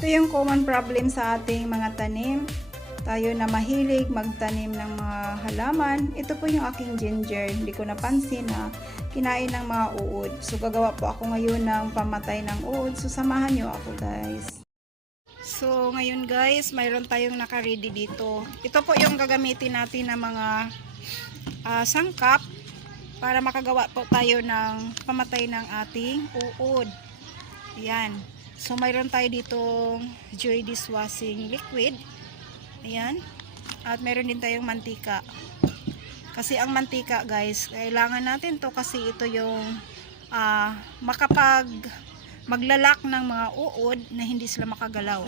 Ito yung common problem sa ating mga tanim. Tayo na mahilig magtanim ng mga halaman. Ito po yung aking ginger. Hindi ko napansin na kinain ng mga uod. So gagawa po ako ngayon ng pamatay ng uod. So samahan nyo ako guys. So ngayon guys, mayroon tayong naka-ready dito. Ito po yung gagamitin natin na mga sangkap para makagawa po tayo ng pamatay ng ating uod. Ayan. So mayroon tayo ditong Joy dishwashing liquid. Ayan. At meron din tayong mantika. Kasi ang mantika guys, kailangan natin to kasi ito yung maglalak ng mga uod na hindi sila makagalaw.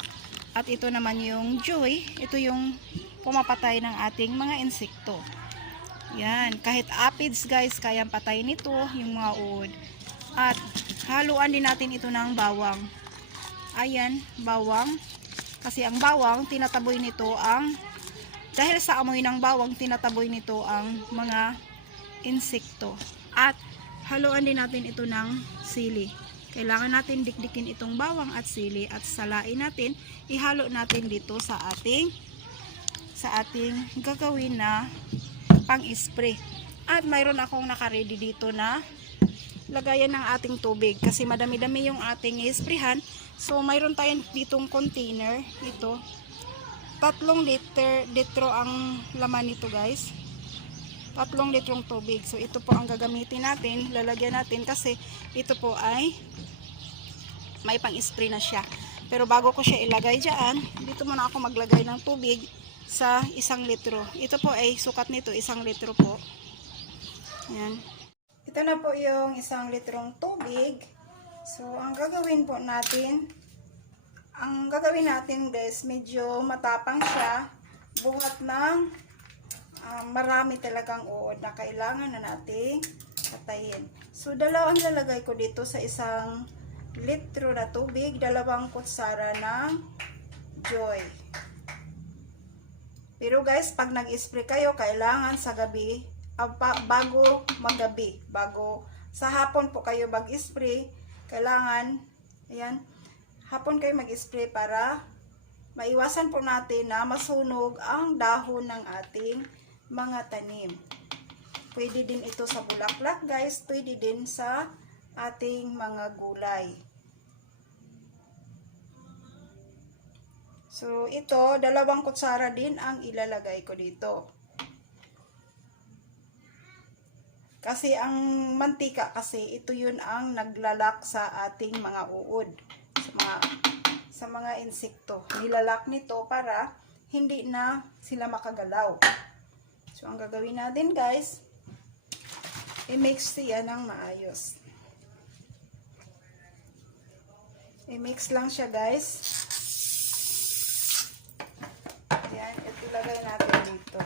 At ito naman yung Joy, ito yung pumapatay ng ating mga insekto. Yan, kahit aphids guys, kayang patay nito yung mga uod. At haluan din natin ito ng bawang. Ayan, bawang. Kasi ang bawang, tinataboy nito dahil sa amoy ng bawang, tinataboy nito ang mga insekto. At haluan din natin ito ng sili. Kailangan natin dikdikin itong bawang at sili at salain natin, ihalo natin dito sa ating gagawin na pang-spray. At mayroon akong naka-ready dito na lagayan ng ating tubig kasi madami-dami yung ating isprehan. So mayroon tayong ditong container, ito 3 litro ang laman nito guys, 3 litrong tubig. So ito po ang gagamitin natin, lalagyan natin kasi ito po ay may pang-spray na siya. Pero bago ko siya ilagay dyan, dito muna ako maglagay ng tubig sa 1 litro. Ito po ay sukat nito, 1 litro po. Ayan. Ito na po yung 1 litrong tubig. So, ang gagawin natin guys, medyo matapang siya. Buhat ng marami talagang uod na kailangan na nating patayin. So, dalawang lalagay ko dito sa 1 litro na tubig, 2 kutsara ng Joy. Pero guys, pag nag-spray kayo, kailangan sa gabi, bago maggabi, bago sa hapon po kayo mag-spray, kailangan, ayan, hapon kayo mag-spray para maiwasan po natin na masunog ang dahon ng ating mga tanim. Pwede din ito sa bulaklak guys, pwede din sa ating mga gulay. So ito, 2 kutsara din ang ilalagay ko dito. Kasi ang mantika kasi ito yun ang naglalak sa ating mga uod, sa mga insekto. Nilalak nito para hindi na sila makagalaw. So ang gagawin natin guys, i-mix siya ng maayos. I-mix lang siya guys. Ayan, ito lagay natin dito.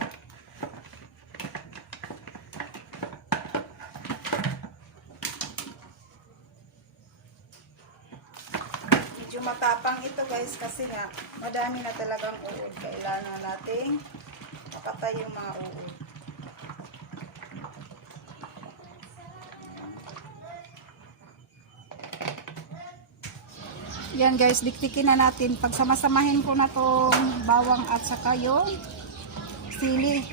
Medyo matapang ito guys kasi nga madami na talagang uod. Kailangan nating makatay yung mga uod. Yan guys, diktikin na natin. Pagsamasamahin ko na tong bawang at saka yung sili.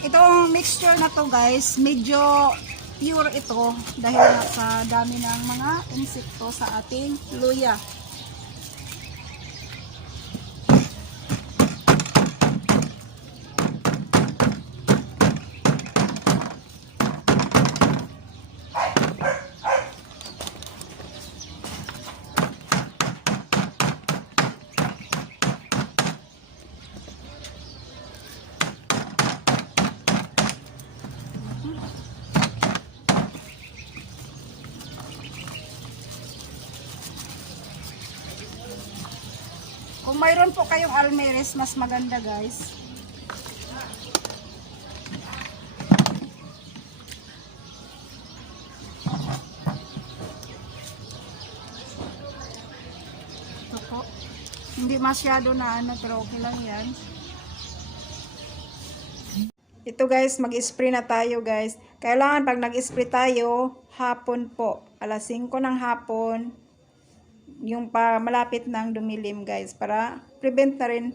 Itong mixture na to guys, medyo pure ito dahil sa dami ng mga insekto sa ating luya. Kung mayroon po kayong almeres, mas maganda guys. Ito po. Hindi masyado na pero okay lang yan. Ito guys, mag-spray na tayo guys. Kailangan pag nag-spray tayo, hapon po. Alas 5 ng hapon. Yung malapit ng dumilim guys. Para prevent na rin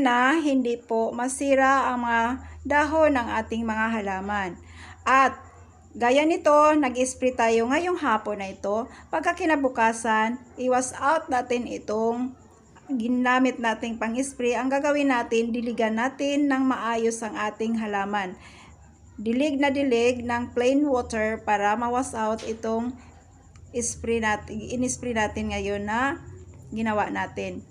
na hindi po masira ang mga dahon ng ating mga halaman. At gaya nito, nag-spray tayo ngayong hapon na ito. Pagka kinabukasan, iwas out natin itong ginamit nating pang-spray. Ang gagawin natin, diligan natin ng maayos ang ating halaman. Dilig na dilig ng plain water para mawas out itong in-spray natin ngayon na ginawa natin.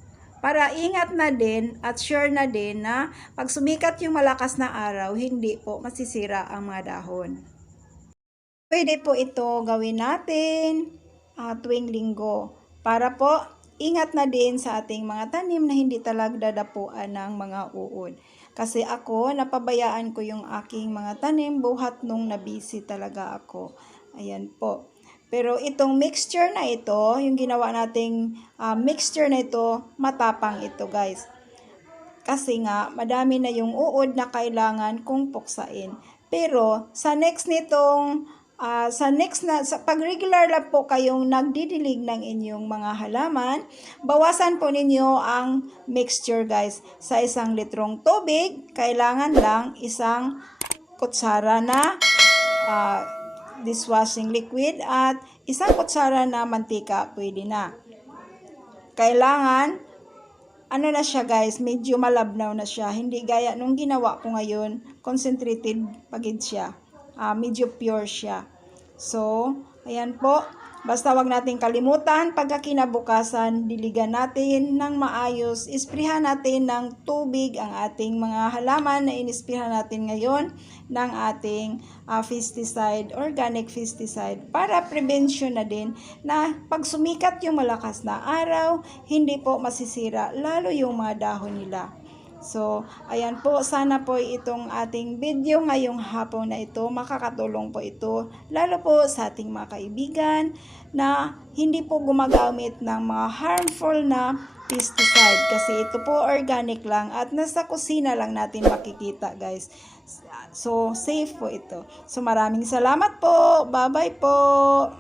Para ingat na din at sure na din na pag sumikat yung malakas na araw, hindi po masisira ang mga dahon. Pwede po ito gawin natin tuwing linggo para po ingat na din sa ating mga tanim na hindi talaga dadapuan ng mga uod. Kasi ako, napabayaan ko yung aking mga tanim buhat nung nabisi talaga ako. Ayan po. Pero itong mixture na ito, yung ginawa nating mixture na ito, matapang ito guys. Kasi nga, madami na yung uod na kailangan kong puksain. Pero sa next nitong, pag regular lang po kayong nagdidilig ng inyong mga halaman, bawasan po ninyo ang mixture guys. Sa 1 litrong tubig, kailangan lang 1 kutsara na dishwashing liquid at 1 kutsara na mantika, pwede na. Kailangan, ano na siya guys, medyo malabnaw na siya. Hindi gaya nung ginawa ko ngayon, concentrated pagid siya. Medyo pure siya. So, ayan po. Basta wag natin kalimutan, pagka kinabukasan, diligan natin ng maayos, isprihan natin ng tubig ang ating mga halaman na inisprihan natin ngayon ng ating pesticide, organic pesticide, para prevention na din na pag sumikat yung malakas na araw, hindi po masisira lalo yung mga dahon nila. So, ayan po, sana po itong ating video ngayong hapon na ito, makakatulong po ito, lalo po sa ating mga kaibigan na hindi po gumagamit ng mga harmful na pesticide. Kasi ito po organic lang at nasa kusina lang natin makikita guys. So, safe po ito. So, maraming salamat po. Bye-bye po.